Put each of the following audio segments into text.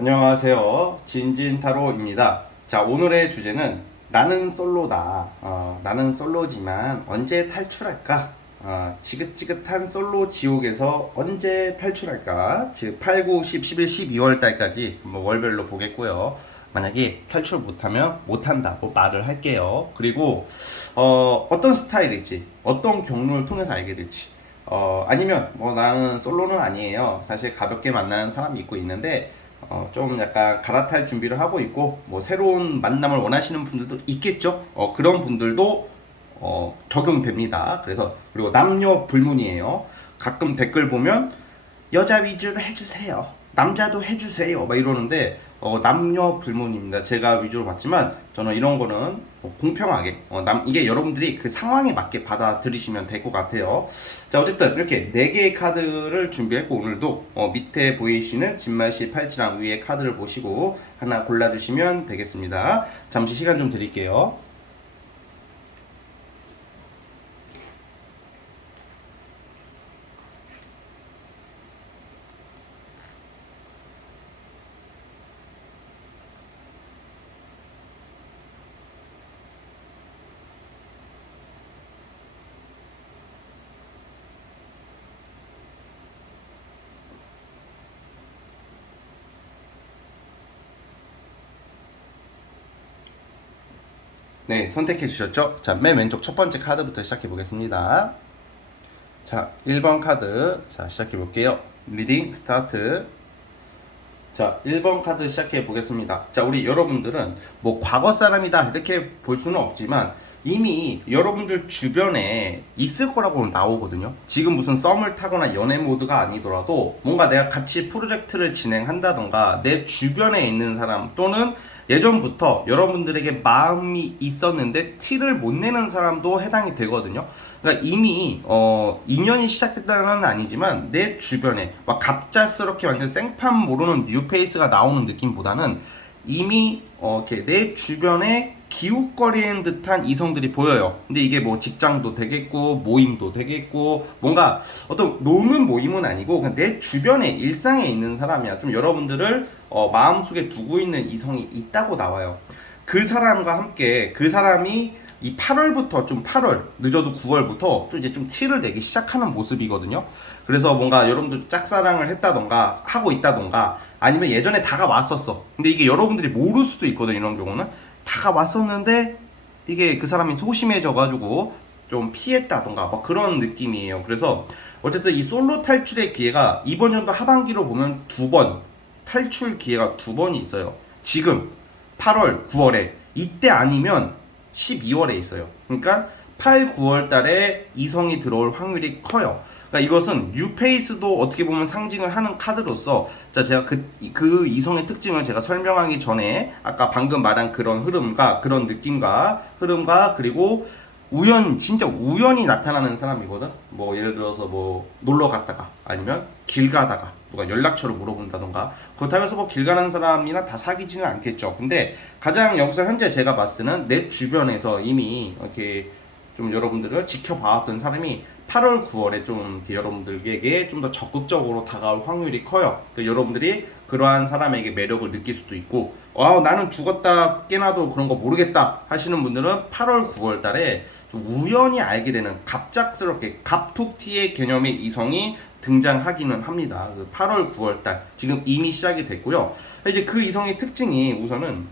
안녕하세요. 진진타로입니다. 자, 오늘의 주제는 나는 솔로다. 나는 솔로지만 언제 탈출할까? 지긋지긋한 솔로 지옥에서 언제 탈출할까? 즉 8, 9, 10, 11, 12월 달까지 뭐 월별로 보겠고요. 만약에 탈출 못하면 못한다 뭐 말을 할게요. 그리고 어떤 스타일일지, 어떤 경로를 통해서 알게 될지, 아니면 뭐 나는 솔로는 아니에요. 사실 가볍게 만나는 사람이 있고 있는데 좀 약간 갈아탈 준비를 하고 있고 뭐 새로운 만남을 원하시는 분들도 있겠죠. 그런 분들도 적용됩니다. 그래서 그리고 남녀 불문이에요. 가끔 댓글 보면 여자 위주로 해주세요. 남자도 해주세요. 막 이러는데 남녀 불문입니다. 제가 위주로 봤지만 저는 이런 거는 공평하게 이게 여러분들이 그 상황에 맞게 받아들이시면 될 것 같아요. 자, 어쨌든 이렇게 4개의 카드를 준비했고 오늘도 밑에 보이시는 진말씨 팔찌랑 위에 카드를 보시고 하나 골라주시면 되겠습니다. 잠시 시간 좀 드릴게요. 네, 선택해 주셨죠? 자, 맨 왼쪽 첫 번째 카드부터 시작해 보겠습니다. 자, 1번 카드. 자, 시작해 볼게요. 리딩 스타트. 자, 1번 카드 시작해 보겠습니다. 자, 우리 여러분들은 뭐 과거 사람이다 이렇게 볼 수는 없지만 이미 여러분들 주변에 있을 거라고 나오거든요. 지금 무슨 썸을 타거나 연애 모드가 아니더라도 뭔가 내가 같이 프로젝트를 진행한다던가 내 주변에 있는 사람 또는 예전부터 여러분들에게 마음이 있었는데 티를 못 내는 사람도 해당이 되거든요. 그러니까 이미 인연이 시작됐다는 아니지만 내 주변에 막 갑작스럽게 완전 생판 모르는 뉴페이스가 나오는 느낌보다는 이미 이렇게 내 주변에 기웃거리는 듯한 이성들이 보여요. 근데 이게 뭐 직장도 되겠고 모임도 되겠고 뭔가 어떤 노는 모임은 아니고 그냥 내 주변에 일상에 있는 사람이야. 좀 여러분들을 마음속에 두고 있는 이성이 있다고 나와요. 그 사람과 함께 그 사람이 이 8월부터 좀 8월 늦어도 9월부터 좀 이제 좀 티를 내기 시작하는 모습이거든요. 그래서 뭔가 여러분들 짝사랑을 했다던가 하고 있다던가 아니면 예전에 다가왔었어. 근데 이게 여러분들이 모를 수도 있거든. 이런 경우는 다가왔었는데 이게 그 사람이 소심해져가지고 좀 피했다던가 뭐 그런 느낌이에요. 그래서 어쨌든 이 솔로 탈출의 기회가 이번 연도 하반기로 보면 2번 탈출 기회가 2번이 있어요. 지금 8월, 9월에 이때 아니면 12월에 있어요. 그러니까 8, 9월 달에 이성이 들어올 확률이 커요. 그러니까 이것은 뉴페이스도 어떻게 보면 상징을 하는 카드로서 자 제가 그 이성의 특징을 제가 설명하기 전에 아까 방금 말한 그런 흐름과 그런 느낌과 흐름과 그리고 진짜 우연히 나타나는 사람이거든. 뭐 예를 들어서 뭐 놀러 갔다가 아니면 길 가다가 누가 연락처를 물어본다던가 그렇다고 해서 뭐 길 가는 사람이나 다 사귀지는 않겠죠. 근데 가장 여기서 현재 제가 봤을 때는 내 주변에서 이미 이렇게 좀 여러분들을 지켜봐왔던 사람이 8월, 9월에 좀 여러분들에게 좀 더 적극적으로 다가올 확률이 커요. 여러분들이 그러한 사람에게 매력을 느낄 수도 있고, 나는 죽었다 깨나도 그런 거 모르겠다 하시는 분들은 8월, 9월 달에 좀 우연히 알게 되는 갑작스럽게 갑툭튀의 개념의 이성이 등장하기는 합니다. 8월, 9월 달 지금 이미 시작이 됐고요. 이제 그 이성의 특징이 우선은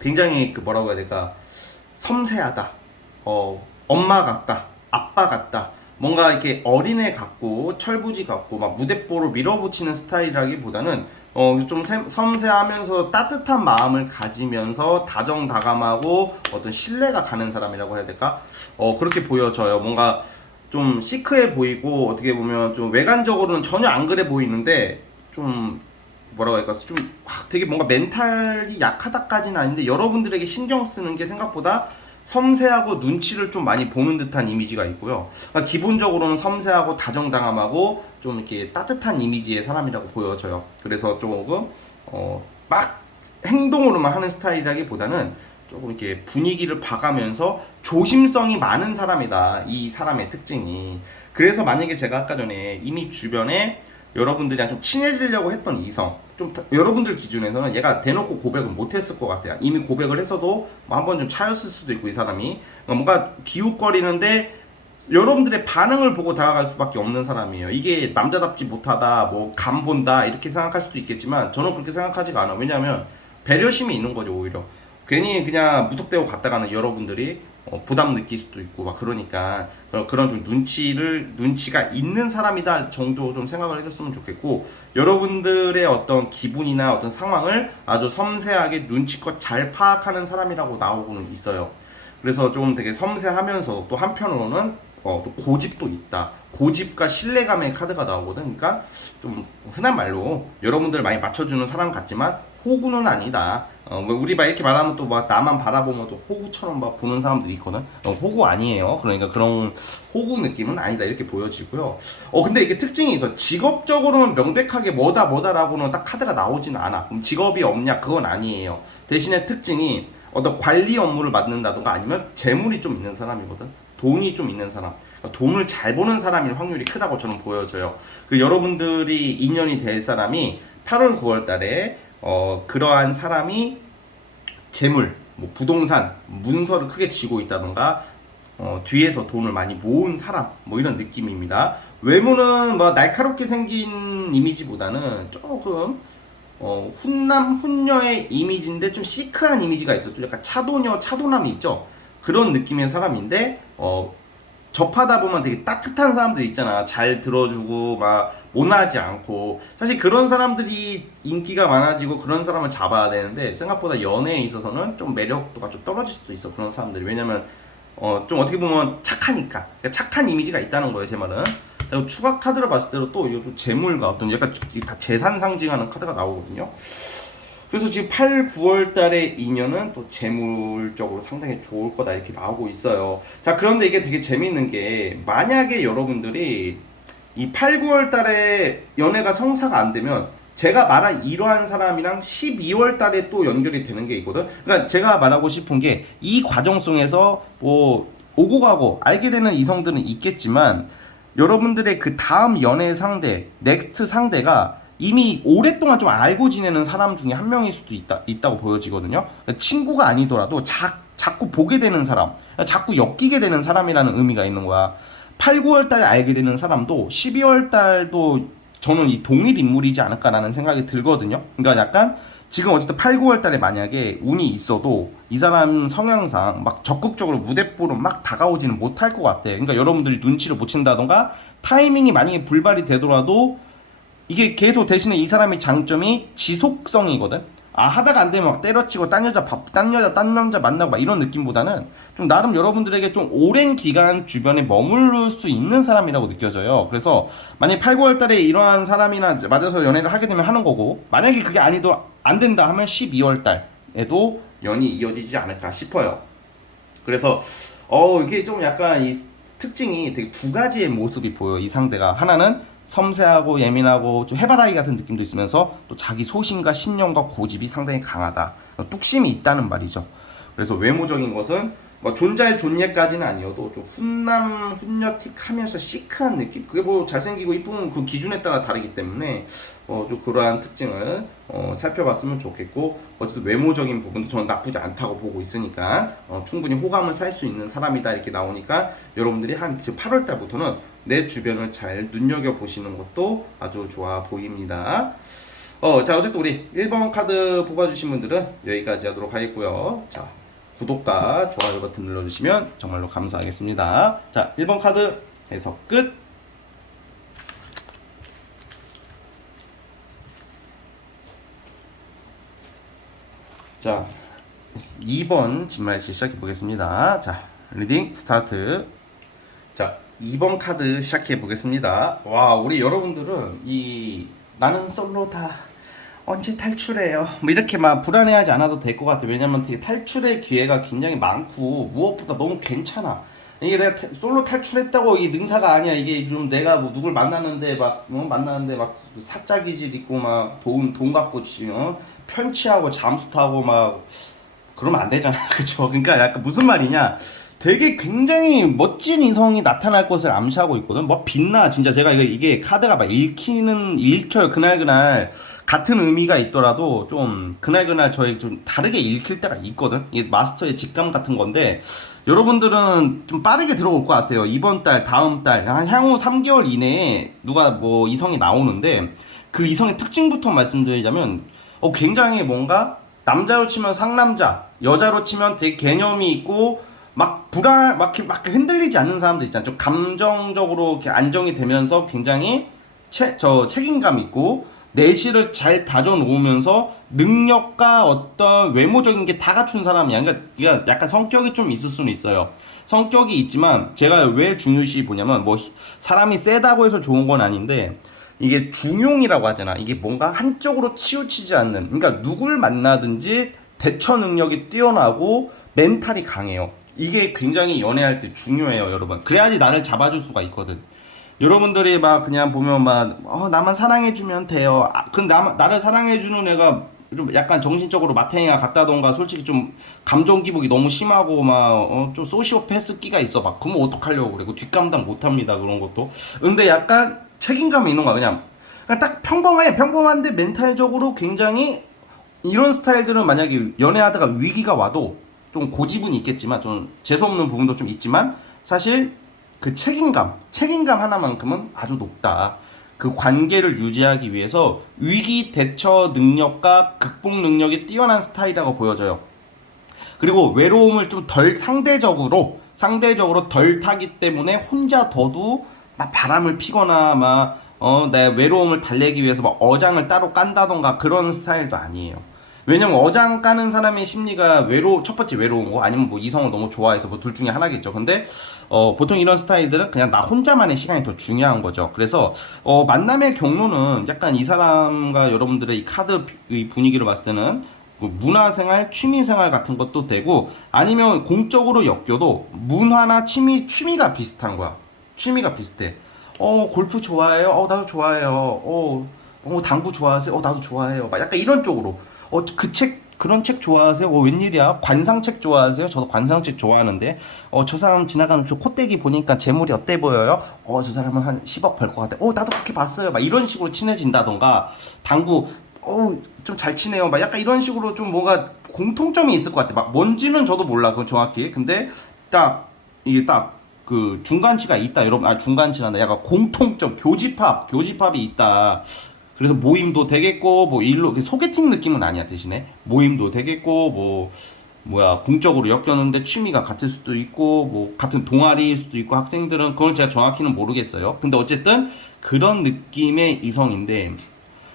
굉장히 그 뭐라고 해야 될까 섬세하다. 엄마 같다, 아빠 같다. 뭔가 이렇게 어린애 같고 철부지 같고 막 무대뽀로 밀어붙이는 스타일이라기보다는 좀 섬세하면서 따뜻한 마음을 가지면서 다정다감하고 어떤 신뢰가 가는 사람이라고 해야 될까? 그렇게 보여져요. 뭔가 좀 시크해 보이고 어떻게 보면 좀 외관적으로는 전혀 안 그래 보이는데 좀 뭐라고 할까 좀 되게 뭔가 멘탈이 약하다까지는 아닌데 여러분들에게 신경 쓰는 게 생각보다 섬세하고 눈치를 좀 많이 보는 듯한 이미지가 있고요. 그러니까 기본적으로는 섬세하고 다정다감하고 좀 이렇게 따뜻한 이미지의 사람이라고 보여져요. 그래서 조금 막 행동으로만 하는 스타일이라기보다는 조금 이렇게 분위기를 봐가면서 조심성이 많은 사람이다. 이 사람의 특징이. 그래서 만약에 제가 아까 전에 이미 주변에 여러분들이랑 좀 친해지려고 했던 이성, 좀 여러분들 기준에서는 얘가 대놓고 고백을 못했을 것 같아요. 이미 고백을 했어도 뭐 한번 좀 차였을 수도 있고 이 사람이 뭔가 기웃거리는데 여러분들의 반응을 보고 다가갈 수밖에 없는 사람이에요. 이게 남자답지 못하다, 뭐 간본다 이렇게 생각할 수도 있겠지만 저는 그렇게 생각하지가 않아요. 왜냐하면 배려심이 있는 거죠. 오히려 괜히 그냥 무턱대고 갔다가는 여러분들이 부담 느낄 수도 있고 막 그러니까 그런 좀 눈치가 있는 사람이다 정도 좀 생각을 해줬으면 좋겠고, 여러분들의 어떤 기분이나 어떤 상황을 아주 섬세하게 눈치껏 잘 파악하는 사람이라고 나오고는 있어요. 그래서 좀 되게 섬세하면서 또 한편으로는 또 고집도 있다. 고집과 신뢰감의 카드가 나오거든. 그러니까 좀 흔한 말로 여러분들 많이 맞춰주는 사람 같지만 호구는 아니다. 우리 막 이렇게 말하면 또 막 나만 바라보면 또 호구처럼 막 보는 사람들이 있거든. 호구 아니에요. 그러니까 그런 호구 느낌은 아니다 이렇게 보여지고요. 근데 이게 특징이 있어. 직업적으로는 명백하게 뭐다라고는 딱 카드가 나오지는 않아. 그럼 직업이 없냐? 그건 아니에요. 대신에 특징이 어떤 관리 업무를 맡는다던가 아니면 재물이 좀 있는 사람이거든. 돈이 좀 있는 사람. 그러니까 돈을 잘 버는 사람일 확률이 크다고 저는 보여져요. 여러분들이 인연이 될 사람이 8월 9월 달에 그러한 사람이 재물, 뭐 부동산, 문서를 크게 쥐고 있다던가 뒤에서 돈을 많이 모은 사람, 뭐 이런 느낌입니다. 외모는 뭐 날카롭게 생긴 이미지보다는 조금 훈남 훈녀의 이미지인데 좀 시크한 이미지가 있어. 좀 약간 차도녀, 차도남이 있죠. 그런 느낌의 사람인데 접하다 보면 되게 따뜻한 사람들 있잖아. 잘 들어주고 막 모나지 않고. 사실 그런 사람들이 인기가 많아지고 그런 사람을 잡아야 되는데 생각보다 연애에 있어서는 좀 매력도가 좀 떨어질 수도 있어. 그런 사람들이. 왜냐면 좀 어떻게 보면 착하니까. 그러니까 착한 이미지가 있다는 거예요, 제 말은. 그리고 추가 카드를 봤을 때도 또 이거 좀 재물과 어떤 약간 다 재산 상징하는 카드가 나오거든요. 그래서 지금 8, 9월 달의 인연은 또 재물적으로 상당히 좋을 거다 이렇게 나오고 있어요. 자, 그런데 이게 되게 재밌는 게 만약에 여러분들이 이 8, 9월 달에 연애가 성사가 안 되면 제가 말한 이러한 사람이랑 12월 달에 또 연결이 되는 게 있거든. 그러니까 제가 말하고 싶은 게 이 과정 속에서 뭐 오고 가고 알게 되는 이성들은 있겠지만 여러분들의 그 다음 연애 상대, 넥스트 상대가 이미 오랫동안 좀 알고 지내는 사람 중에 한 명일 수도 있다고 보여지거든요. 친구가 아니더라도 자꾸 보게 되는 사람, 자꾸 엮이게 되는 사람이라는 의미가 있는 거야. 8, 9월 달에 알게 되는 사람도 12월 달도 저는 이 동일 인물이지 않을까라는 생각이 들거든요. 그러니까 약간 지금 어쨌든 8, 9월 달에 만약에 운이 있어도 이 사람 성향상 막 적극적으로 무대뽀로 막 다가오지는 못할 것 같아. 그러니까 여러분들이 눈치를 못 챈다던가 타이밍이 만약에 불발이 되더라도 이게 걔도 대신에 이 사람의 장점이 지속성이거든. 하다가 안 되면 막 때려치고 딴 남자 만나고 막 이런 느낌보다는 좀 나름 여러분들에게 좀 오랜 기간 주변에 머무를 수 있는 사람이라고 느껴져요. 그래서 만약에 8, 9월 달에 이러한 사람이나 맞아서 연애를 하게 되면 하는 거고, 만약에 그게 아니도 안 된다 하면 12월 달에도 연이 이어지지 않을까 싶어요. 그래서 이게 좀 약간 이 특징이 되게 두 가지의 모습이 보여. 이 상대가 하나는 섬세하고 예민하고 좀 해바라기 같은 느낌도 있으면서 또 자기 소신과 신념과 고집이 상당히 강하다. 뚝심이 있다는 말이죠. 그래서 외모적인 것은 뭐 존잘 존예까지는 아니어도 좀 훈남 훈녀틱하면서 시크한 느낌. 그게 뭐 잘생기고 이쁜 그 기준에 따라 다르기 때문에 좀 그러한 특징을 살펴봤으면 좋겠고, 어쨌든 외모적인 부분도 저는 나쁘지 않다고 보고 있으니까 충분히 호감을 살 수 있는 사람이다 이렇게 나오니까 여러분들이 한 지금 8월 달부터는 내 주변을 잘 눈여겨 보시는 것도 아주 좋아 보입니다. 자, 어쨌든 우리 1번 카드 뽑아주신 분들은 여기까지 하도록 하겠고요. 자, 구독과 좋아요 버튼 눌러주시면 정말로 감사하겠습니다. 자, 1번 카드 해석 끝. 자, 2번 진말씨 시작해 보겠습니다. 자, 리딩 스타트. 자, 2번 카드 시작해 보겠습니다. 와, 우리 여러분들은 나는 솔로다, 언제 탈출해요, 뭐 이렇게 막 불안해하지 않아도 될 것 같아. 왜냐면 되게 탈출의 기회가 굉장히 많고 무엇보다 너무 괜찮아. 이게 내가 솔로 탈출했다고 이게 능사가 아니야. 이게 좀 내가 뭐 누굴 만났는데 막 사짜기질 있고 막 돈 갖고 편취하고 잠수 타고 막 그러면 안 되잖아. 그쵸? 그러니까 약간 무슨 말이냐, 되게 굉장히 멋진 이성이 나타날 것을 암시하고 있거든. 뭐 빛나 진짜 제가 이게 카드가 막 읽혀요. 그날 같은 의미가 있더라도 좀 그날 저희 좀 다르게 읽힐 때가 있거든. 이게 마스터의 직감 같은 건데 여러분들은 좀 빠르게 들어올 것 같아요. 이번 달, 다음 달, 한 향후 3개월 이내에 누가 뭐 이성이 나오는데 그 이성의 특징부터 말씀드리자면 굉장히 뭔가 남자로 치면 상남자, 여자로 치면 되게 개념이 있고 막 흔들리지 않는 사람들 있잖아. 좀 감정적으로 이렇게 안정이 되면서 굉장히 책임감 있고 내실을 잘 다져놓으면서 능력과 어떤 외모적인 게 다 갖춘 사람이야. 그러니까 약간 성격이 좀 있을 수는 있어요. 성격이 있지만 제가 왜 중요시 보냐면 뭐 사람이 세다고 해서 좋은 건 아닌데 이게 중용이라고 하잖아. 이게 뭔가 한쪽으로 치우치지 않는. 그러니까 누굴 만나든지 대처 능력이 뛰어나고 멘탈이 강해요. 이게 굉장히 연애할 때 중요해요, 여러분. 그래야지 나를 잡아줄 수가 있거든. 여러분들이 막 그냥 보면 막 나만 사랑해주면 돼요. 근데 나를 사랑해주는 애가 좀 약간 정신적으로 마탱이가 같다던가 솔직히 좀 감정 기복이 너무 심하고 막 좀 소시오패스 끼가 있어 막 그러면 어떡하려고 그래. 그 뒷감당 못합니다 그런 것도. 근데 약간 책임감이 있는 거야. 그냥 딱 평범한데 멘탈적으로 굉장히 이런 스타일들은 만약에 연애하다가 위기가 와도 좀 고집은 있겠지만 좀 재수없는 부분도 좀 있지만 사실 그 책임감 하나만큼은 아주 높다. 그 관계를 유지하기 위해서 위기 대처 능력과 극복 능력이 뛰어난 스타일이라고 보여져요. 그리고 외로움을 좀 상대적으로 덜 타기 때문에 혼자 더도 막 바람을 피거나 내 외로움을 달래기 위해서 막 어장을 따로 깐다던가 그런 스타일도 아니에요. 왜냐면 어장 까는 사람의 심리가 첫 번째 외로운 거 아니면 뭐 이성을 너무 좋아해서 뭐 둘 중에 하나겠죠. 근데 보통 이런 스타일들은 그냥 나 혼자만의 시간이 더 중요한 거죠. 그래서 만남의 경로는 약간 이 사람과 여러분들의 이 카드의 분위기를 봤을 때는 그 문화생활, 취미생활 같은 것도 되고 아니면 공적으로 엮여도 문화나 취미가 비슷한 거야. 취미가 비슷해. 골프 좋아해요? 나도 좋아해요. 당구 좋아하세요? 나도 좋아해요. 막 약간 이런 쪽으로. 그런 책 좋아하세요? 웬일이야? 관상책 좋아하세요? 저도 관상책 좋아하는데, 저 사람 지나가는 저 콧대기 보니까 재물이 어때 보여요? 저 사람은 한 10억 벌 것 같아. 나도 그렇게 봤어요. 막 이런 식으로 친해진다던가, 당구, 좀 잘 치네요. 막 약간 이런 식으로 좀 뭔가 공통점이 있을 것 같아. 막 뭔지는 저도 몰라. 그건 정확히. 근데 이게 그 중간치가 있다. 여러분, 중간치란다. 약간 공통점, 교집합이 있다. 그래서 모임도 되겠고 뭐 일로 소개팅 느낌은 아니야. 대신에 모임도 되겠고 뭐 공적으로 엮였는데 취미가 같을 수도 있고 뭐 같은 동아리일 수도 있고 학생들은 그걸 제가 정확히는 모르겠어요. 근데 어쨌든 그런 느낌의 이성인데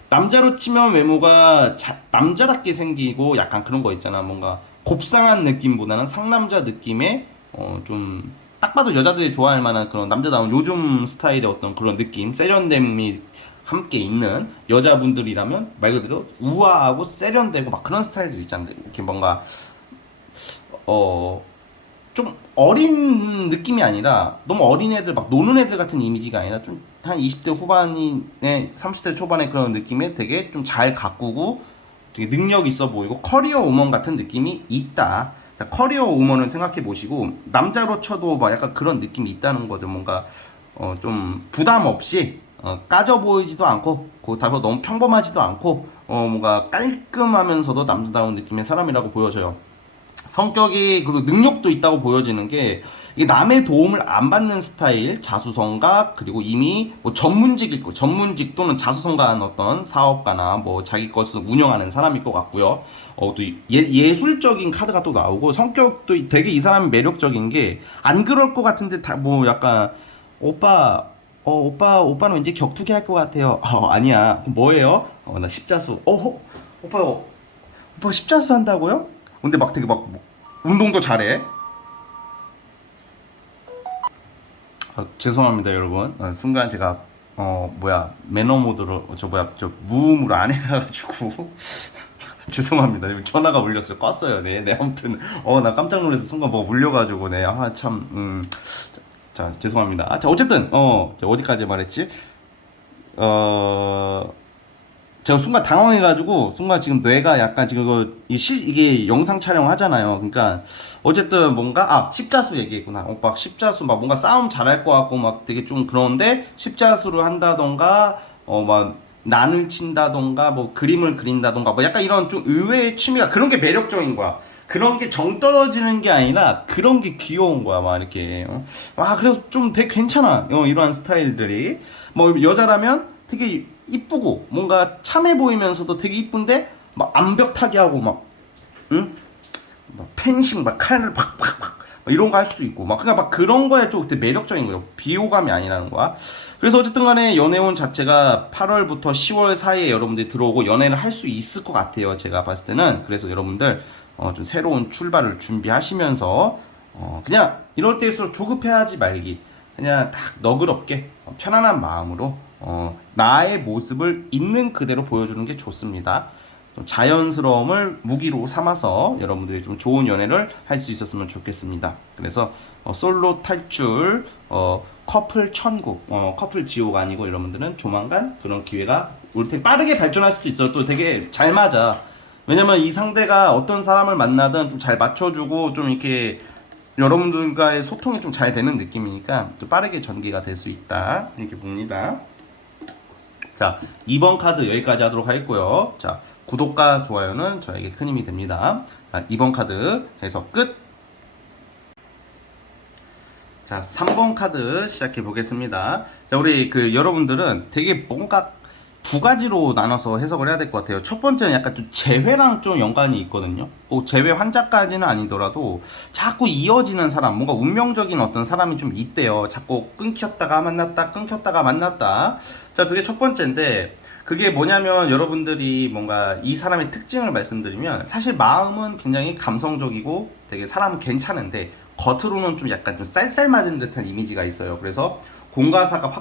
남자로 치면 외모가 남자답게 생기고 약간 그런 거 있잖아. 뭔가 곱상한 느낌보다는 상남자 느낌의 좀 딱 봐도 여자들이 좋아할 만한 그런 남자다운 요즘 스타일의 어떤 그런 느낌, 세련됨이 함께 있는 여자분들이라면 말 그대로 우아하고 세련되고 막 그런 스타일들 있잖아요. 이렇게 뭔가 좀 어린 느낌이 아니라 너무 어린 애들 막 노는 애들 같은 이미지가 아니라 좀 한 20대 후반에 30대 초반의 그런 느낌에 되게 좀 잘 가꾸고 되게 능력 있어 보이고 커리어 우먼 같은 느낌이 있다. 자, 커리어 우먼을 생각해 보시고 남자로 쳐도 막 약간 그런 느낌이 있다는 거죠. 뭔가 좀 부담 없이 까져 보이지도 않고 그렇다고 너무 평범하지도 않고 뭔가 깔끔하면서도 남자다운 느낌의 사람이라고 보여져요. 성격이 그리고 능력도 있다고 보여지는 게 이게 남의 도움을 안 받는 스타일, 자수성가 그리고 이미 뭐 전문직 또는 자수성가한 어떤 사업가나 뭐 자기 것을 운영하는 사람일 것 같고요. 또 예술적인 카드가 또 나오고 성격도 되게 이 사람이 매력적인 게 안 그럴 것 같은데 다 뭐 약간 오빠는 왠지 격투기 할 것 같아요. 아니야. 그럼 뭐예요? 나 십자수. 오빠 십자수 한다고요? 근데 막 되게 막 운동도 잘해. 죄송합니다, 여러분. 순간 제가 매너 모드로 저 무음으로 안 해놔가지고 죄송합니다. 전화가 울렸어요. 껐어요. 네, 아무튼 나 깜짝 놀라서 순간 뭐 울려가지고 네, 참. 자, 죄송합니다. 자, 어쨌든 자, 어디까지 말했지? 제가 순간 당황해가지고 순간 지금 뇌가 약간 지금 이게 영상 촬영하잖아요. 그러니까 어쨌든 뭔가 십자수 얘기했구나. 오빠 십자수 막 뭔가 싸움 잘할 것 같고 막 되게 좀 그런데 십자수를 한다던가 막 난을 친다던가 뭐 그림을 그린다던가 뭐 약간 이런 좀 의외의 취미가 그런 게 매력적인 거야. 그런 게 정 떨어지는 게 아니라 그런 게 귀여운 거야. 막 이렇게 그래서 좀 되게 괜찮아. 이러한 스타일들이 뭐 여자라면 되게 이쁘고 뭔가 참해 보이면서도 되게 이쁜데 막 암벽타기 하고 막 응? 막 펜싱 막 칼을 팍팍팍 이런 거 할 수도 있고 막 그러니까 막 그런 거에 좀 되게 매력적인 거예요. 비호감이 아니라는 거야. 그래서 어쨌든 간에 연애운 자체가 8월부터 10월 사이에 여러분들이 들어오고 연애를 할 수 있을 것 같아요. 제가 봤을 때는. 그래서 여러분들 좀 새로운 출발을 준비하시면서 그냥 이럴 때일수록 조급해하지 말기. 그냥 딱 너그럽게 편안한 마음으로 나의 모습을 있는 그대로 보여주는 게 좋습니다. 좀 자연스러움을 무기로 삼아서 여러분들이 좀 좋은 연애를 할 수 있었으면 좋겠습니다. 그래서 솔로 탈출, 커플 천국, 커플 지옥 아니고 여러분들은 조만간 그런 기회가 올 테 빠르게 발전할 수도 있어요. 또 되게 잘 맞아. 왜냐면 이 상대가 어떤 사람을 만나든 좀 잘 맞춰주고 좀 이렇게 여러분들과의 소통이 좀 잘 되는 느낌이니까 좀 빠르게 전개가 될 수 있다 이렇게 봅니다. 자, 2번 카드 여기까지 하도록 하겠고요. 자, 구독과 좋아요는 저에게 큰 힘이 됩니다. 자, 2번 카드 해서 끝. 자, 3번 카드 시작해 보겠습니다. 자, 우리 여러분들은 되게 뭔가 두 가지로 나눠서 해석을 해야 될 것 같아요. 첫 번째는 약간 좀 재회랑 좀 연관이 있거든요. 꼭 재회 환자까지는 아니더라도 자꾸 이어지는 사람, 뭔가 운명적인 어떤 사람이 좀 있대요. 자꾸 끊겼다가 만났다, 끊겼다가 만났다. 자, 그게 첫 번째인데, 그게 뭐냐면 여러분들이 뭔가 이 사람의 특징을 말씀드리면 사실 마음은 굉장히 감성적이고 되게 사람은 괜찮은데 겉으로는 좀 약간 좀 쌀쌀맞은 듯한 이미지가 있어요. 그래서 공과사가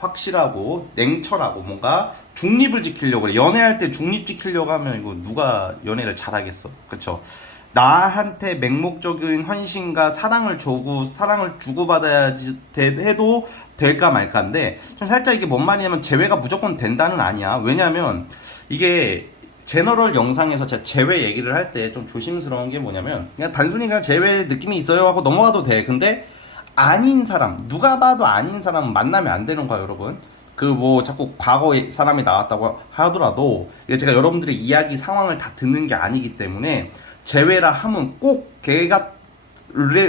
확실하고 냉철하고 뭔가 중립을 지키려고 그래. 연애할 때 중립 지키려고 하면 이거 누가 연애를 잘하겠어. 그쵸? 나한테 맹목적인 헌신과 사랑을 주고받아야지 해도 될까 말까인데 좀 살짝 이게 뭔 말이냐면 재회가 무조건 된다는 아니야. 왜냐면 이게 제너럴 영상에서 제가 재회 얘기를 할 때 좀 조심스러운 게 뭐냐면 그냥 단순히 그냥 재회 느낌이 있어요 하고 넘어가도 돼. 근데 아닌 사람, 누가 봐도 아닌 사람은 만나면 안 되는 거야, 여러분. 뭐 자꾸 과거에 사람이 나왔다고 하더라도 이게 제가 여러분들의 이야기 상황을 다 듣는 게 아니기 때문에 재회라 하면 꼭 걔가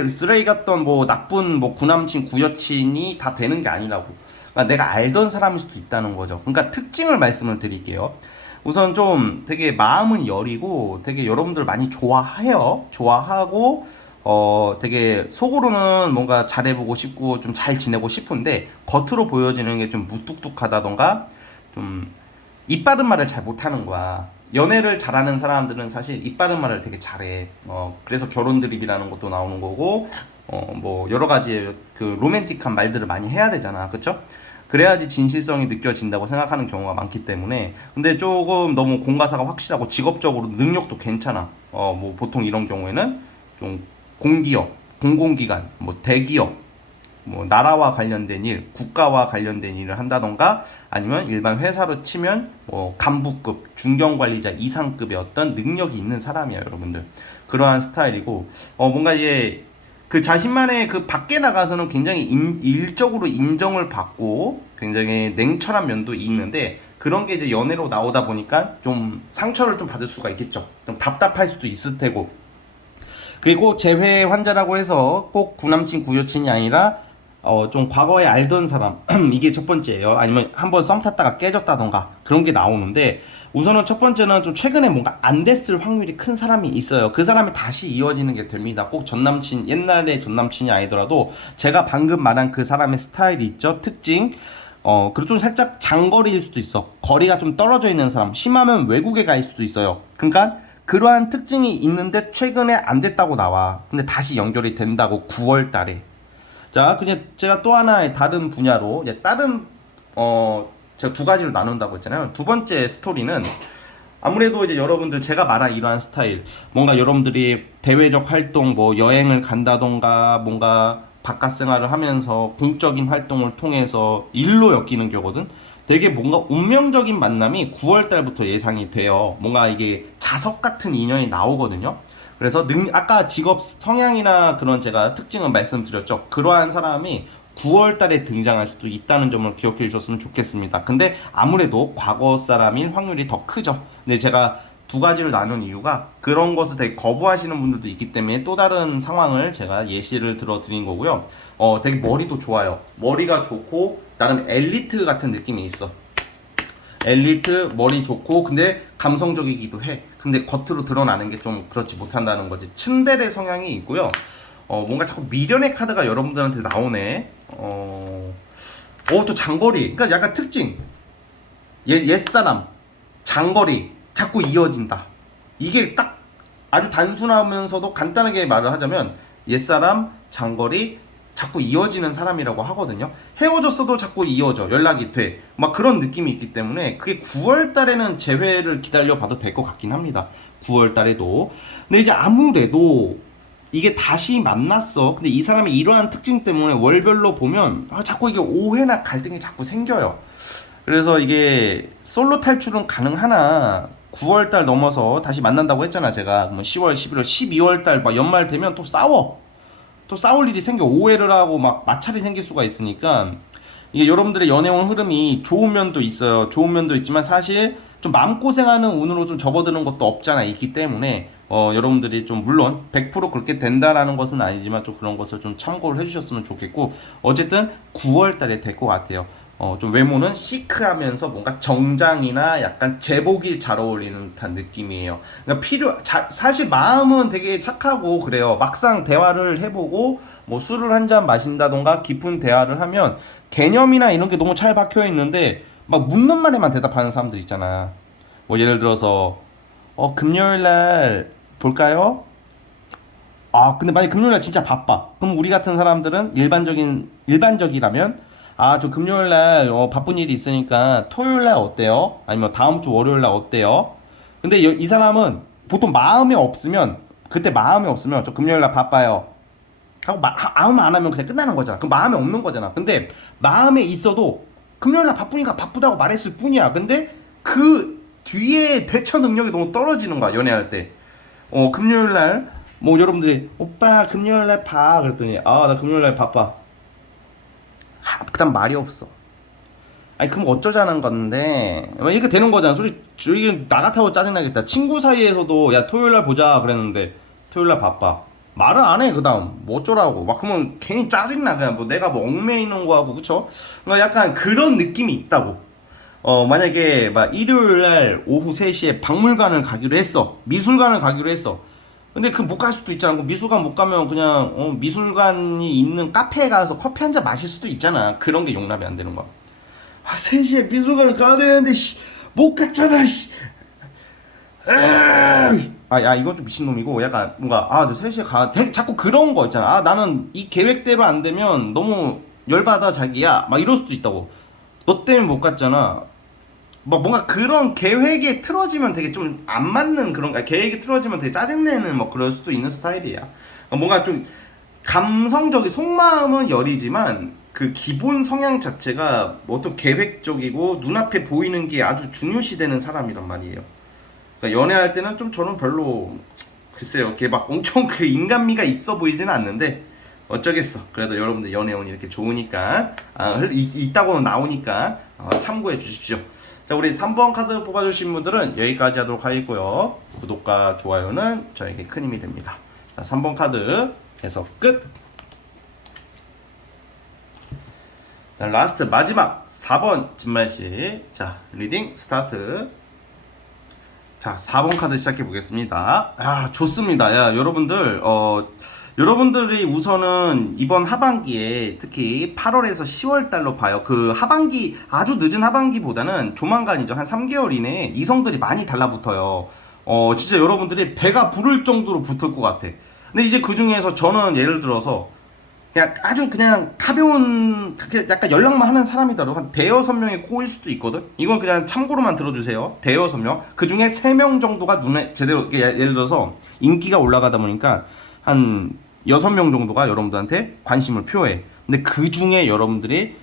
쓰레기 같던 뭐 나쁜 뭐 구남친 구여친이 다 되는 게 아니라고. 그러니까 내가 알던 사람일 수도 있다는 거죠. 그러니까 특징을 말씀을 드릴게요. 우선 좀 되게 마음은 여리고 되게 여러분들 많이 좋아해요. 좋아하고 되게 속으로는 뭔가 잘해보고 싶고 좀 잘 지내고 싶은데 겉으로 보여지는 게 좀 무뚝뚝하다던가 좀 입 바른 말을 잘 못하는 거야. 연애를 잘하는 사람들은 사실 입 바른 말을 되게 잘해. 그래서 결혼 드립이라는 것도 나오는 거고, 뭐 여러 가지 로맨틱한 말들을 많이 해야 되잖아, 그렇죠? 그래야지 진실성이 느껴진다고 생각하는 경우가 많기 때문에. 근데 조금 너무 공과사가 확실하고 직업적으로 능력도 괜찮아. 뭐 보통 이런 경우에는 좀 공기업, 공공기관, 뭐 대기업, 뭐 나라와 관련된 일, 국가와 관련된 일을 한다던가 아니면 일반 회사로 치면 뭐 간부급, 중견관리자 이상급의 어떤 능력이 있는 사람이에요, 여러분들. 그러한 스타일이고 뭔가 이제 자신만의 밖에 나가서는 굉장히 일적으로 인정을 받고 굉장히 냉철한 면도 있는데 그런 게 이제 연애로 나오다 보니까 좀 상처를 좀 받을 수가 있겠죠. 좀 답답할 수도 있을 테고. 그리고 재회 환자라고 해서 꼭 구남친 구여친이 아니라 좀 과거에 알던 사람 이게 첫 번째예요. 아니면 한번 썸 탔다가 깨졌다던가 그런 게 나오는데 우선은 첫 번째는 좀 최근에 뭔가 안 됐을 확률이 큰 사람이 있어요. 그 사람이 다시 이어지는 게 됩니다. 꼭 전남친, 옛날의 전남친이 아니더라도 제가 방금 말한 그 사람의 스타일이 있죠. 특징. 그리고 좀 살짝 장거리일 수도 있어. 거리가 좀 떨어져 있는 사람. 심하면 외국에 가 있을 수도 있어요. 그러니까 그러한 특징이 있는데 최근에 안 됐다고 나와. 근데 다시 연결이 된다고 9월 달에. 자, 그냥 제가 또 하나의 다른 분야로 다른 제가 두 가지로 나눈다고 했잖아요. 두 번째 스토리는 아무래도 이제 여러분들 제가 말한 이러한 스타일 뭔가 여러분들이 대외적 활동 뭐 여행을 간다던가 뭔가 바깥 생활을 하면서 공적인 활동을 통해서 일로 엮이는 거거든. 되게 뭔가 운명적인 만남이 9월 달부터 예상이 돼요. 뭔가 이게 자석 같은 인연이 나오거든요. 그래서 아까 직업 성향이나 그런 제가 특징은 말씀드렸죠. 그러한 사람이 9월 달에 등장할 수도 있다는 점을 기억해 주셨으면 좋겠습니다. 근데 아무래도 과거 사람일 확률이 더 크죠. 근데 제가 두 가지를 나눈 이유가 그런 것을 되게 거부하시는 분들도 있기 때문에 또 다른 상황을 제가 예시를 들어 드린 거고요. 되게 머리도 좋아요. 머리가 좋고 나름 엘리트 같은 느낌이 있어. 엘리트, 머리 좋고 근데 감성적이기도 해. 근데 겉으로 드러나는 게 좀 그렇지 못한다는 거지. 츤데레 성향이 있고요. 뭔가 자꾸 미련의 카드가 여러분들한테 나오네. 또 장거리. 그러니까 약간 특징. 옛사람, 장거리, 자꾸 이어진다. 이게 딱 아주 단순하면서도 간단하게 말을 하자면 옛사람, 장거리, 자꾸 이어지는 사람이라고 하거든요. 헤어졌어도 자꾸 이어져. 연락이 돼. 막 그런 느낌이 있기 때문에 그게 9월 달에는 재회를 기다려 봐도 될 것 같긴 합니다. 9월 달에도. 근데 이제 아무래도 이게 다시 만났어. 근데 이 사람이 이러한 특징 때문에 월별로 보면 자꾸 이게 오해나 갈등이 자꾸 생겨요. 그래서 이게 솔로 탈출은 가능하나 9월달 넘어서 다시 만난다고 했잖아 제가. 뭐 10월, 11월, 12월달 막 연말 되면 또 싸워. 또 싸울 일이 생겨. 오해를 하고 막 마찰이 생길 수가 있으니까 이게 여러분들의 연애운 흐름이 좋은 면도 있어요. 좋은 면도 있지만 사실 좀 마음고생하는 운으로 좀 접어드는 것도 없잖아 있기 때문에 여러분들이 좀 물론 100% 그렇게 된다라는 것은 아니지만 좀 그런 것을 좀 참고를 해주셨으면 좋겠고 어쨌든 9월 달에 될 것 같아요. 좀 외모는 시크하면서 뭔가 정장이나 약간 제복이 잘 어울리는 듯한 느낌이에요. 그러니까 사실 마음은 되게 착하고 그래요. 막상 대화를 해보고 뭐 술을 한 잔 마신다던가 깊은 대화를 하면 개념이나 이런 게 너무 잘 박혀 있는데 막 묻는 말에만 대답하는 사람들 있잖아. 뭐 예를 들어서 금요일 날 볼까요? 근데 만약 금요일 날 진짜 바빠. 그럼 우리 같은 사람들은 일반적이라면 저 금요일 날 바쁜 일이 있으니까 토요일 날 어때요? 아니면 다음 주 월요일 날 어때요? 근데 이 사람은 보통 그때 마음이 없으면 저 금요일 날 바빠요. 하고 아무 말 안 하면 그냥 끝나는 거잖아. 그 마음에 없는 거잖아. 근데 마음에 있어도 금요일 날 바쁘니까 바쁘다고 말했을 뿐이야. 근데 그 뒤에 대처 능력이 너무 떨어지는 거야. 연애할 때. 금요일 날 뭐 여러분들이 오빠 금요일 날 봐 그랬더니 나 금요일 날 바빠. 그다음 말이 없어. 아니 그럼 어쩌자는 건데 이렇게 되는 거잖아. 이게 나 같아도 짜증나겠다. 친구 사이에서도 야 토요일날 보자 그랬는데 토요일날 바빠. 말을 안 해. 그다음 뭐 어쩌라고. 막 그러면 괜히 짜증나. 그냥 뭐 내가 뭐 얽매이는 거하고 그쵸? 그러니까 약간 그런 느낌이 있다고. 만약에 막 일요일날 오후 3시에 박물관을 가기로 했어. 미술관을 가기로 했어. 근데 그 못 갈 수도 있잖아. 미술관 못 가면 그냥 미술관이 있는 카페에 가서 커피 한 잔 마실 수도 있잖아. 그런 게 용납이 안 되는 거야. 3시에 미술관을 가야 되는데 못 갔잖아. 야 이건 좀 미친놈이고 약간 뭔가 너 3시에 가 자꾸 그런 거 있잖아. 나는 이 계획대로 안 되면 너무 열받아 자기야. 막 이럴 수도 있다고. 너 때문에 못 갔잖아. 뭐 뭔가 그런 계획에 틀어지면 되게 좀 안 맞는 그런 계획이 틀어지면 되게 짜증내는 뭐 그럴 수도 있는 스타일이야. 뭔가 좀 감성적인 속마음은 여리지만 그 기본 성향 자체가 어떤 계획적이고 눈앞에 보이는 게 아주 중요시되는 사람이란 말이에요. 그러니까 연애할 때는 좀 저는 별로 글쎄요, 걔 막 엄청 그 인간미가 있어 보이지는 않는데 어쩌겠어. 그래도 여러분들 연애운이 이렇게 좋으니까 있다고는 나오니까 참고해 주십시오. 자, 우리 3번 카드 뽑아주신 분들은 여기까지 하도록 하겠고요. 구독과 좋아요는 저에게 큰 힘이 됩니다. 자, 3번 카드 해석 끝. 자, 라스트 마지막 4번 진말씨. 자, 리딩 스타트. 자, 4번 카드 시작해 보겠습니다. 좋습니다. 여러분들 여러분들이 우선은 이번 하반기에 특히 8월에서 10월 달로 봐요. 그 하반기, 아주 늦은 하반기보다는 조만간이죠. 한 3개월 이내에 이성들이 많이 달라붙어요. 진짜 여러분들이 배가 부를 정도로 붙을 것 같아. 근데 이제 그 중에서 저는 예를 들어서 그냥 아주 그냥 가벼운 약간 연락만 하는 사람이더라도 한 대여섯 명이 꼬일 수도 있거든. 이건 그냥 참고로만 들어주세요. 대여섯 명. 그 중에 3명 정도가 눈에 제대로 예를 들어서 인기가 올라가다 보니까 한 6명 정도가 여러분들한테 관심을 표해. 근데 그 중에 여러분들이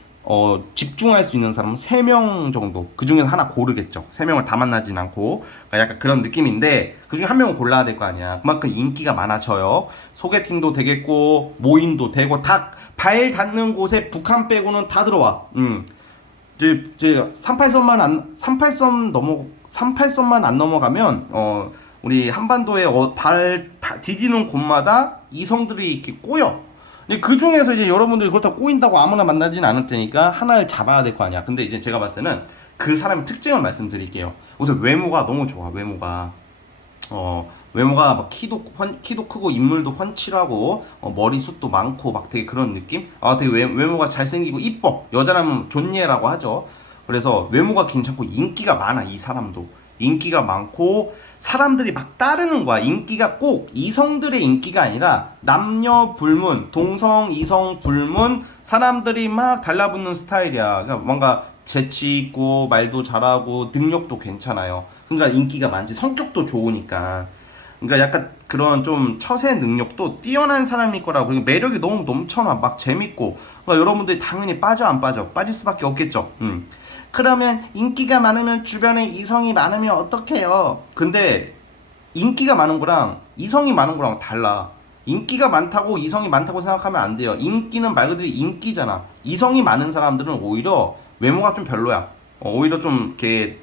집중할 수 있는 사람은 3명 정도. 그 중에서 하나 고르겠죠. 3명을 다 만나진 않고. 그러니까 약간 그런 느낌인데, 그 중에 한 명은 골라야 될 거 아니야. 그만큼 인기가 많아져요. 소개팅도 되겠고, 모임도 되고, 다 발 닿는 곳에 북한 빼고는 다 들어와. 이제 38선만 안 넘어가면, 우리 한반도에 디디는 곳마다 이성들이 이렇게 꼬여. 근데 그 중에서 이제 여러분들이 그렇다고 꼬인다고 아무나 만나진 않을 테니까 하나를 잡아야 될 거 아니야. 근데 이제 제가 봤을 때는 그 사람의 특징을 말씀드릴게요. 우선 외모가 너무 좋아. 외모가 막 키도 크고 인물도 훤칠하고 머리숱도 많고 막 되게 그런 느낌? 되게 외모가 잘생기고 이뻐. 여자라면 존예라고 하죠. 그래서 외모가 괜찮고 인기가 많아. 이 사람도 인기가 많고 사람들이 막 따르는 거야. 인기가 꼭 이성들의 인기가 아니라 남녀 불문, 동성, 이성 불문 사람들이 막 달라붙는 스타일이야. 그러니까 뭔가 재치 있고 말도 잘하고 능력도 괜찮아요. 그러니까 인기가 많지. 성격도 좋으니까. 그러니까 약간 그런 좀 처세 능력도 뛰어난 사람일 거라고. 그리고 매력이 너무 넘쳐나. 막 재밌고. 그러니까 여러분들이 당연히 빠져 안 빠져. 빠질 수밖에 없겠죠. 그러면 인기가 많으면 주변에 이성이 많으면 어떡해요? 근데 인기가 많은 거랑 이성이 많은 거랑 달라. 인기가 많다고 이성이 많다고 생각하면 안 돼요. 인기는 말 그대로 인기잖아. 이성이 많은 사람들은 오히려 외모가 좀 별로야. 오히려 좀 이렇게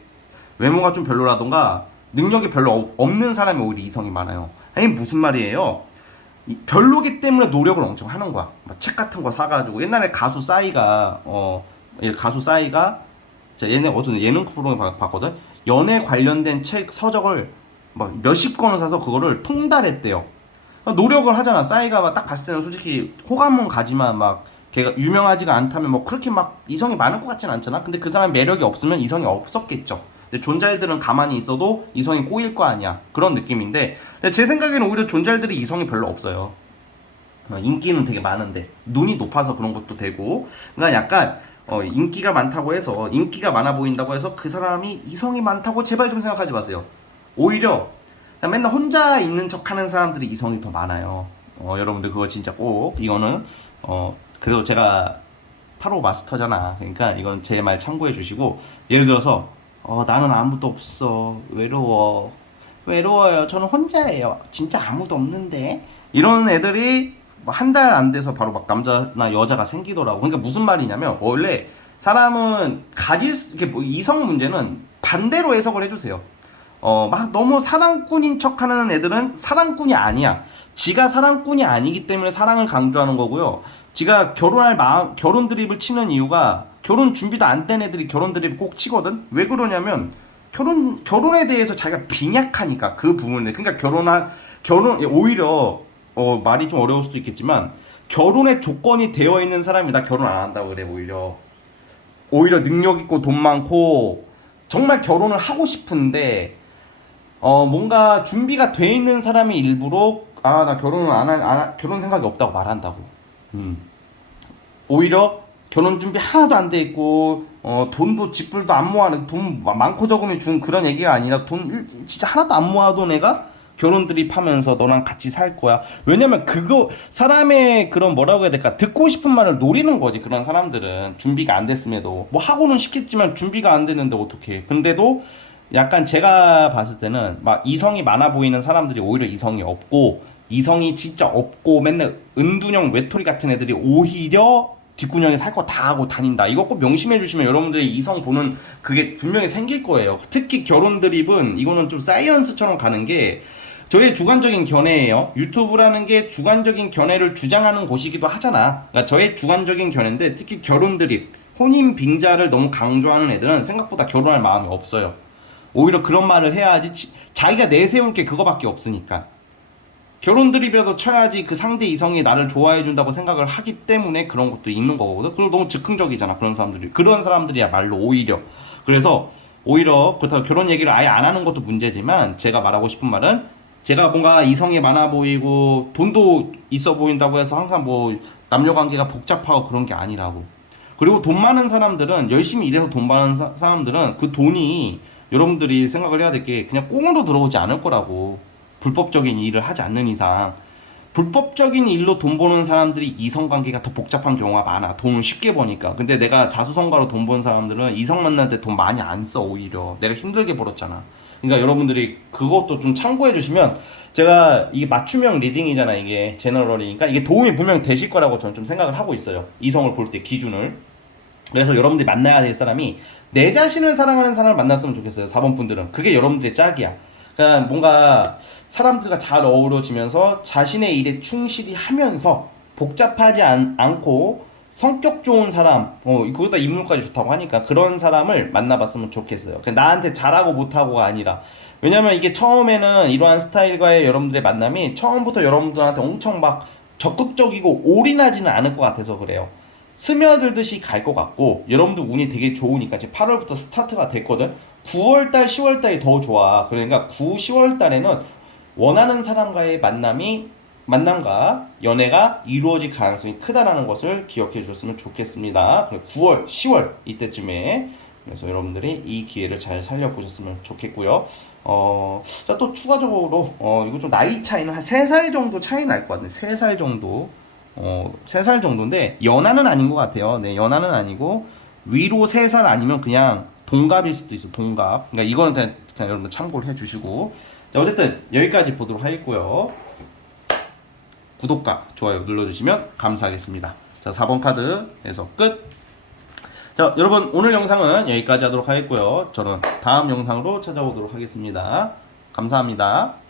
외모가 좀 별로라던가 능력이 별로 없는 사람이 오히려 이성이 많아요. 아니 무슨 말이에요? 별로기 때문에 노력을 엄청 하는 거야. 책 같은 거 사가지고 옛날에 가수 싸이가 자, 얘네 어떤 예능 프로그램 봤거든. 연애 관련된 책 서적을 막 몇십 권을 사서 그거를 통달했대요. 노력을 하잖아. 싸이가 막 딱 봤을 때는 솔직히 호감은 가지만 막 걔가 유명하지가 않다면 뭐 그렇게 막 이성이 많을 것 같진 않잖아. 근데 그 사람 매력이 없으면 이성이 없었겠죠. 근데 존잘들은 가만히 있어도 이성이 꼬일 거 아니야. 그런 느낌인데 제 생각에는 오히려 존잘들이 이성이 별로 없어요. 인기는 되게 많은데 눈이 높아서 그런 것도 되고. 그러니까 약간 인기가 많다고 해서 인기가 많아 보인다고 해서 그 사람이 이성이 많다고 제발 좀 생각하지 마세요. 오히려 맨날 혼자 있는 척하는 사람들이 이성이 더 많아요. 여러분들 그거 진짜 꼭 이거는 그래도 제가 타로 마스터잖아. 그러니까 이건 제 말 참고해 주시고 예를 들어서 나는 아무도 없어 외로워요. 저는 혼자예요. 진짜 아무도 없는데 이런 애들이 한 달 안 돼서 바로 막 남자나 여자가 생기더라고. 그러니까 무슨 말이냐면 원래 사람은 이게 뭐 이성 문제는 반대로 해석을 해주세요. 막 너무 사랑꾼인 척하는 애들은 사랑꾼이 아니야. 지가 사랑꾼이 아니기 때문에 사랑을 강조하는 거고요. 지가 결혼 드립을 치는 이유가 결혼 준비도 안 된 애들이 결혼 드립을 꼭 치거든. 왜 그러냐면 결혼에 대해서 자기가 빈약하니까 그 부분에. 그러니까 오히려 말이 좀 어려울 수도 있겠지만 결혼의 조건이 되어 있는 사람이 나 결혼 안 한다고 그래. 오히려 능력 있고 돈 많고 정말 결혼을 하고 싶은데 뭔가 준비가 돼 있는 사람이 일부러 나 결혼을 결혼 생각이 없다고 말한다고. 오히려 결혼 준비 하나도 안 돼 있고 돈도 집불도 안 모아는 돈 많고 적으면 준 그런 얘기가 아니라 돈 진짜 하나도 안 모아도 내가 결혼 드립하면서 너랑 같이 살 거야. 왜냐면 그거 사람의 그런 뭐라고 해야 될까 듣고 싶은 말을 노리는 거지. 그런 사람들은 준비가 안 됐음에도 뭐 하고는 싶겠지만 준비가 안 됐는데 어떡해. 근데도 약간 제가 봤을 때는 막 이성이 많아 보이는 사람들이 오히려 이성이 없고 이성이 진짜 없고 맨날 은둔형 외톨이 같은 애들이 오히려 뒷구녕에 살 거 다 하고 다닌다. 이거 꼭 명심해 주시면 여러분들이 이성 보는 그게 분명히 생길 거예요. 특히 결혼 드립은 이거는 좀 사이언스처럼 가는 게 저의 주관적인 견해예요. 유튜브라는 게 주관적인 견해를 주장하는 곳이기도 하잖아. 그러니까 저의 주관적인 견해인데 특히 결혼 드립, 혼인 빙자를 너무 강조하는 애들은 생각보다 결혼할 마음이 없어요. 오히려 그런 말을 해야지 자기가 내세울 게 그거밖에 없으니까. 결혼 드립이라도 쳐야지 그 상대 이성이 나를 좋아해 준다고 생각을 하기 때문에 그런 것도 있는 거거든. 그리고 너무 즉흥적이잖아. 그런 사람들이야말로 오히려. 그래서 오히려 그렇다고 결혼 얘기를 아예 안 하는 것도 문제지만 제가 말하고 싶은 말은 제가 뭔가 이성이 많아 보이고 돈도 있어 보인다고 해서 항상 뭐 남녀 관계가 복잡하고 그런 게 아니라고. 그리고 돈 많은 사람들은 열심히 일해서 돈 많은 사람들은 그 돈이 여러분들이 생각을 해야 될 게 그냥 꽁으로 들어오지 않을 거라고. 불법적인 일을 하지 않는 이상 불법적인 일로 돈 버는 사람들이 이성관계가 더 복잡한 경우가 많아. 돈을 쉽게 버니까. 근데 내가 자수성가로 돈 버는 사람들은 이성 만날 때 돈 많이 안 써. 오히려 내가 힘들게 벌었잖아. 그러니까 여러분들이 그것도 좀 참고해 주시면, 제가 이게 맞춤형 리딩이잖아. 이게 제너럴이니까 이게 도움이 분명 되실 거라고 저는 좀 생각을 하고 있어요. 이성을 볼 때 기준을. 그래서 여러분들이 만나야 될 사람이 내 자신을 사랑하는 사람을 만났으면 좋겠어요. 4번 분들은 그게 여러분들의 짝이야. 그러니까 뭔가 사람들과 잘 어우러지면서 자신의 일에 충실히 하면서 복잡하지 않고 성격 좋은 사람, 그거다 인물까지 좋다고 하니까 그런 사람을 만나봤으면 좋겠어요. 그러니까 나한테 잘하고 못하고가 아니라, 왜냐면 이게 처음에는 이러한 스타일과의 여러분들의 만남이 처음부터 여러분들한테 엄청 막 적극적이고 올인하지는 않을 것 같아서 그래요. 스며들듯이 갈 것 같고, 여러분들 운이 되게 좋으니까 지금 8월부터 스타트가 됐거든. 9월달, 10월달이 더 좋아. 그러니까 9, 10월달에는 원하는 사람과의 만남과 연애가 이루어질 가능성이 크다라는 것을 기억해 주셨으면 좋겠습니다. 9월, 10월 이때쯤에, 그래서 여러분들이 이 기회를 잘 살려보셨으면 좋겠고요. 자, 또 추가적으로 이거 좀 나이 차이는 한 3살 정도 차이 날 것 같네. 3살 정도. 3살 정도인데 연하는 아닌 것 같아요. 네, 연하는 아니고 위로 3살 아니면 그냥 동갑일 수도 있어. 동갑. 그러니까 이거는 그냥 여러분들 참고를 해주시고, 자, 어쨌든 여기까지 보도록 하겠고요. 구독과 좋아요 눌러주시면 감사하겠습니다. 자, 4번 카드에서 끝. 자, 여러분 오늘 영상은 여기까지 하도록 하겠고요. 저는 다음 영상으로 찾아오도록 하겠습니다. 감사합니다.